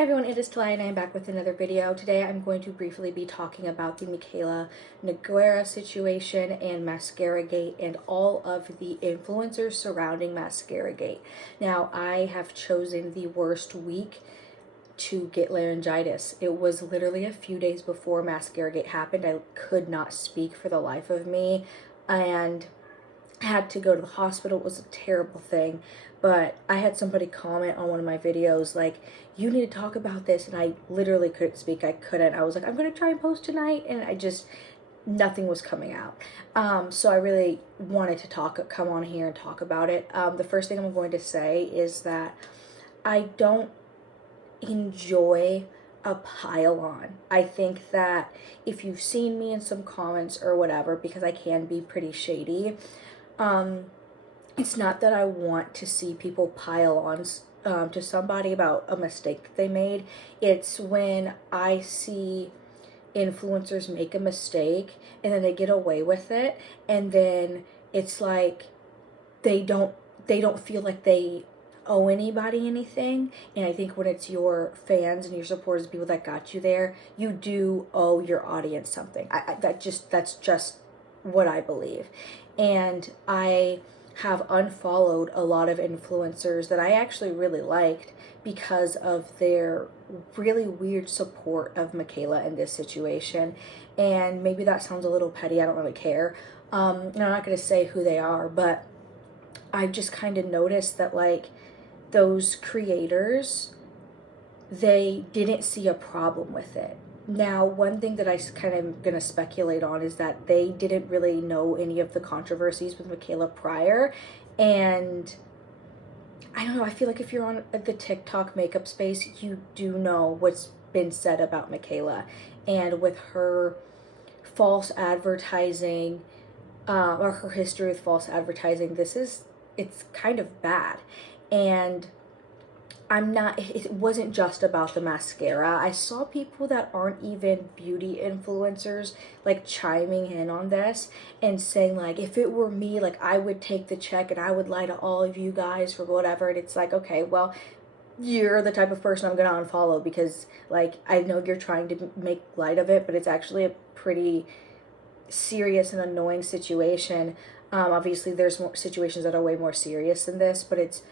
Hey everyone, it is Tali and I am back with another video. Today I'm going to briefly be talking about the Mikayla situation and Mascara Gate and all of the influencers surrounding Mascara Gate. Now, I have chosen the worst week to get laryngitis. It was literally a few days before Mascara Gate happened. I could not speak for the life of me and had to go to the hospital. It was a terrible thing, but I had somebody comment on one of my videos like, you need to talk about this, and I literally couldn't speak. I couldn't. I was like, I'm gonna try and post tonight, and nothing was coming out. So I really wanted to come on here and talk about it. The first thing I'm going to say is that I don't enjoy a pile on. I think that if you've seen me in some comments or whatever, because I can be pretty shady, it's not that I want to see people pile on to somebody about a mistake that they made. It's when I see influencers make a mistake and then they get away with it, and then it's like they don't feel like they owe anybody anything. And I think when it's your fans and your supporters, people that got you there, you do owe your audience something. That's just what I believe. And I have unfollowed a lot of influencers that I actually really liked because of their really weird support of Mikayla in this situation. And maybe that sounds a little petty, I don't really care. And I'm not going to say who they are, but I've just kind of noticed that like those creators, they didn't see a problem with it. Now, one thing that I kind of going to speculate on is that they didn't really know any of the controversies with Mikayla prior. And I don't know, I feel like if you're on the TikTok makeup space, you do know what's been said about Mikayla. And with her false advertising, or her history with false advertising, it's kind of bad. And it wasn't just about the mascara. I saw people that aren't even beauty influencers like chiming in on this and saying like, if it were me, like I would take the check and I would lie to all of you guys for whatever. And it's like, okay, well, you're the type of person I'm gonna unfollow because like I know you're trying to make light of it, but it's actually a pretty serious and annoying situation. Obviously there's more situations that are way more serious than this, but it's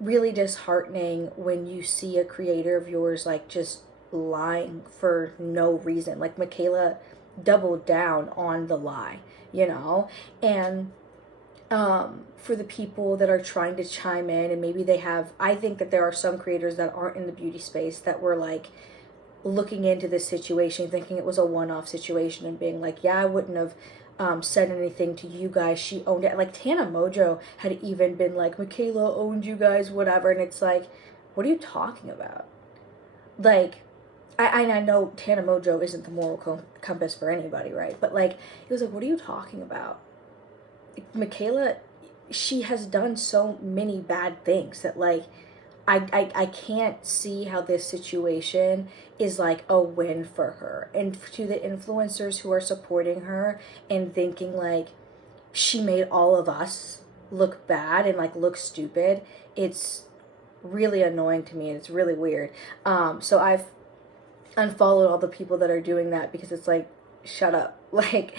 really disheartening when you see a creator of yours like just lying for no reason. Like Mikayla doubled down on the lie, you know? And for the people that are trying to chime in, and maybe I think that there are some creators that aren't in the beauty space that were like looking into this situation thinking it was a one-off situation and being like, yeah, I wouldn't have said anything to you guys, she owned it. Like Tana Mojo had even been like, Mikayla owned you guys, whatever. And it's like, what are you talking about? Like I know Tana Mojo isn't the moral compass for anybody, right? But like it was like, what are you talking about? Mikayla, she has done so many bad things that like I can't see how this situation is like a win for her. And to the influencers who are supporting her and thinking like she made all of us look bad and like look stupid, it's really annoying to me and it's really weird. So I've unfollowed all the people that are doing that because it's like, shut up. Like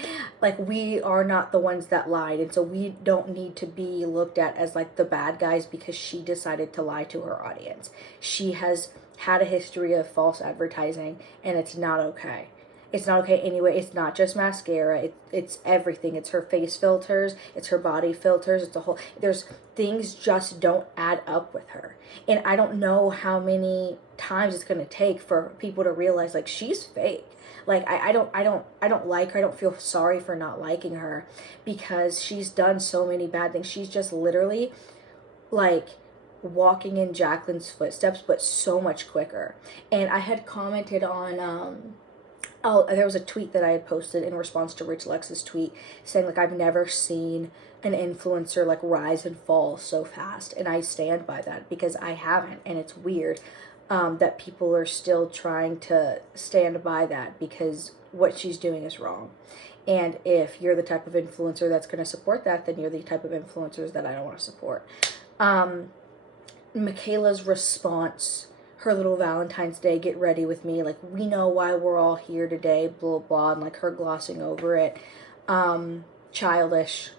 we are not the ones that lied, and so we don't need to be looked at as like the bad guys because she decided to lie to her audience. She has had a history of false advertising and it's not okay. It's not okay anyway. It's not just mascara, it's everything. It's her face filters, it's her body filters, it's a whole, there's things just don't add up with her. And I don't know how many times it's going to take for people to realize like she's fake. Like I don't like her. I don't feel sorry for not liking her because she's done so many bad things. She's just literally like walking in Jacqueline's footsteps, but so much quicker. And I had commented on there was a tweet that I had posted in response to Rich Lex's tweet saying like, I've never seen an influencer like rise and fall so fast. And I stand by that because I haven't, and it's weird that people are still trying to stand by that because what she's doing is wrong. And if you're the type of influencer that's going to support that, then you're the type of influencers that I don't want to support. Mikayla's response, her little Valentine's Day get ready with me, like, we know why we're all here today, blah blah, and like her glossing over it. Childish.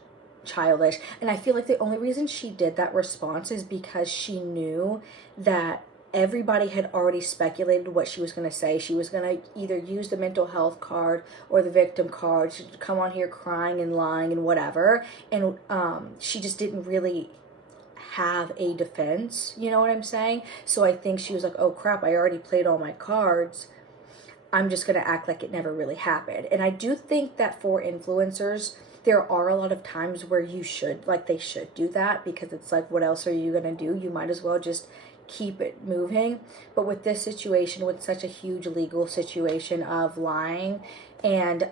And I feel like the only reason she did that response is because she knew that everybody had already speculated what she was going to say. She was going to either use the mental health card or the victim card. She'd come on here crying and lying and whatever. And she just didn't really have a defense, you know what I'm saying? So I think she was like, oh crap, I already played all my cards. I'm just going to act like it never really happened. And I do think that for influencers, there are a lot of times where you should, like, they should do that, because it's like, what else are you going to do? You might as well just keep it moving. But with this situation, with such a huge legal situation of lying, and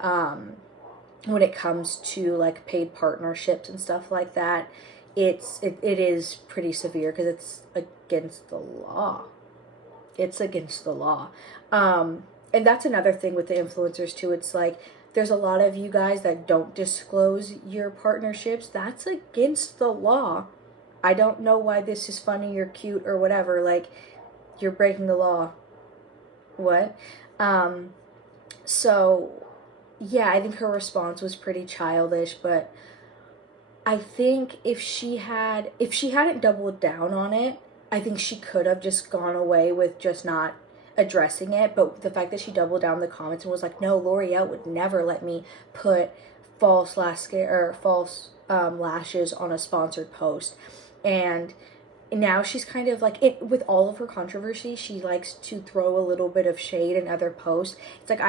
when it comes to like paid partnerships and stuff like that, it is pretty severe, because it's against the law. It's against the law. And that's another thing with the influencers too. It's like, there's a lot of you guys that don't disclose your partnerships. That's against the law. I don't know why this is funny or cute or whatever. Like, you're breaking the law. What? So yeah, I think her response was pretty childish, but I think if she hadn't doubled down on it, I think she could have just gone away with just not addressing it. But the fact that she doubled down in the comments and was like, no, L'Oreal would never let me put false lashes on a sponsored post. And now she's kind of like, with all of her controversy, she likes to throw a little bit of shade in other posts. It's like,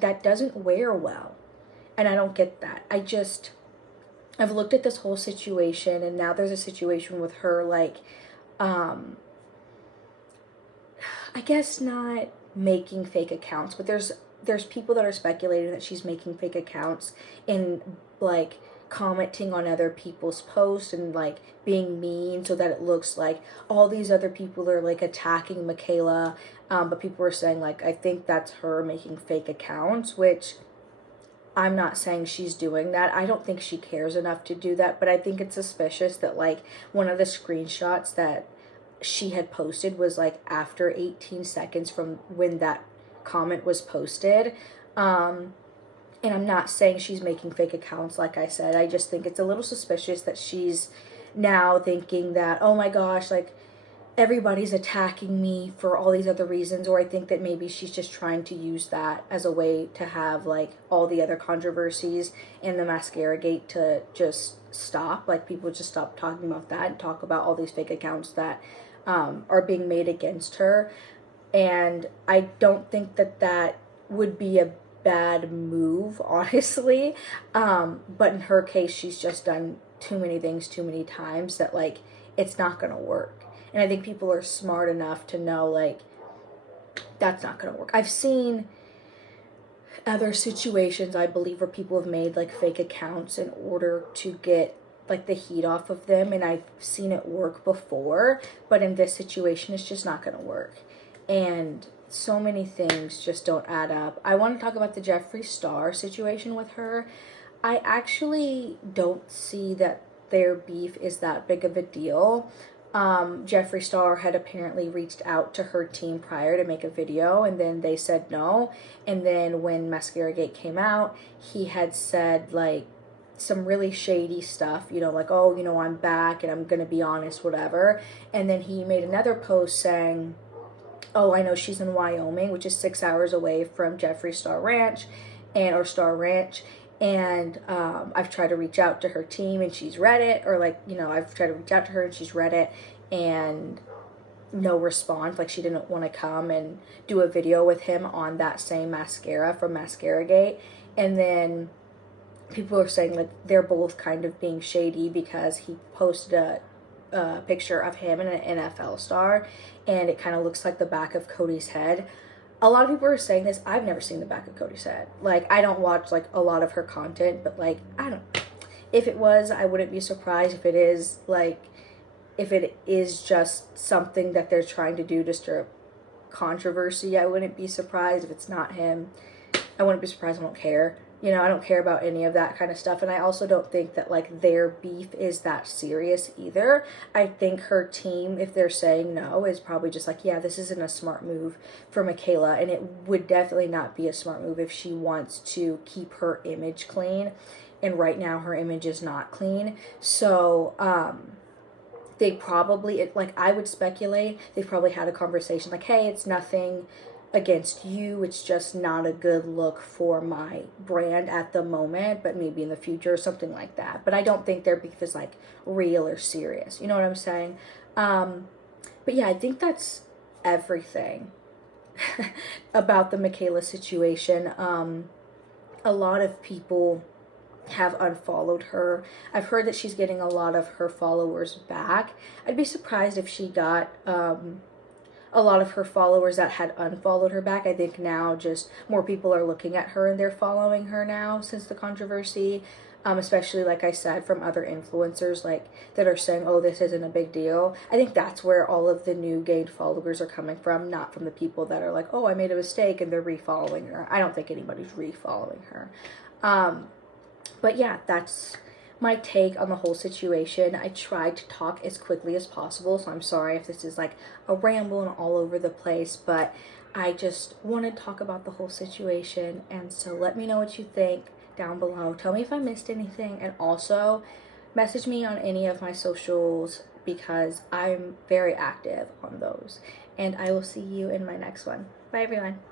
that doesn't wear well. And I don't get that. I've looked at this whole situation, and now there's a situation with her, like, I guess not making fake accounts, but there's people that are speculating that she's making fake accounts and like commenting on other people's posts and like being mean, so that it looks like all these other people are like attacking Mikayla. But people are saying, like, I think that's her making fake accounts, which I'm not saying she's doing that. I don't think she cares enough to do that, but I think it's suspicious that like one of the screenshots that she had posted was like after 18 seconds from when that comment was posted. And I'm not saying she's making fake accounts, like I said. I just think it's a little suspicious that she's now thinking that, oh my gosh, like, everybody's attacking me for all these other reasons. Or I think that maybe she's just trying to use that as a way to have like all the other controversies and the mascara gate to just stop. Like, people just stop talking about that and talk about all these fake accounts that are being made against her. And I don't think that would be a bad move, honestly. But in her case, she's just done too many things too many times that like it's not gonna work. And I think people are smart enough to know, like, that's not gonna work. I've seen other situations, I believe, where people have made like fake accounts in order to get like the heat off of them, and I've seen it work before. But in this situation, it's just not gonna work. And so many things just don't add up. I want to talk about the Jeffree Star situation with her. I actually don't see that their beef is that big of a deal. Jeffree Star had apparently reached out to her team prior to make a video, and then they said no. And then when Mascara Gate came out, he had said like some really shady stuff, you know, like, oh, you know, I'm back and I'm gonna be honest, whatever. And then he made another post saying, oh, I know she's in Wyoming, which is 6 hours away from Jeffree Star Ranch, or Star Ranch. And I've tried to reach out to her team and she's read it, or like, you know, I've tried to reach out to her and she's read it, and no response. Like, she didn't want to come and do a video with him on that same mascara from Mascara Gate. And then people are saying like they're both kind of being shady because he posted a picture of him and an NFL star, and it kind of looks like the back of Cody's head. A lot of people are saying this. I've never seen the back of Cody's head. Like, I don't watch like a lot of her content, but like, I don't, if it was, I wouldn't be surprised. If it is, like, if it is just something that they're trying to do to stir up controversy, I wouldn't be surprised. If it's not him, I wouldn't be surprised. I don't care. You know, I don't care about any of that kind of stuff. And I also don't think that like their beef is that serious either. I think her team, if they're saying no, is probably just like, yeah, this isn't a smart move for Mikayla. And it would definitely not be a smart move if she wants to keep her image clean. And right now her image is not clean. So, they probably, like I would speculate, they've probably had a conversation like, hey, it's nothing against you, it's just not a good look for my brand at the moment, but maybe in the future or something like that. But I don't think their beef is like real or serious, you know what I'm saying? But yeah, I think that's everything about the Mikayla situation. A lot of people have unfollowed her. I've heard that she's getting a lot of her followers back. I'd be surprised if she got a lot of her followers that had unfollowed her back. I think now just more people are looking at her and they're following her now since the controversy, especially like I said from other influencers like that are saying, oh, this isn't a big deal. I think that's where all of the new gained followers are coming from, not from the people that are like, oh, I made a mistake and they're refollowing her. I don't think anybody's refollowing her. But yeah, that's my take on the whole situation. I tried to talk as quickly as possible, so I'm sorry if this is like a ramble and all over the place, but I just want to talk about the whole situation. And so let me know what you think down below. Tell me if I missed anything, and also message me on any of my socials because I'm very active on those. And I will see you in my next one. Bye everyone.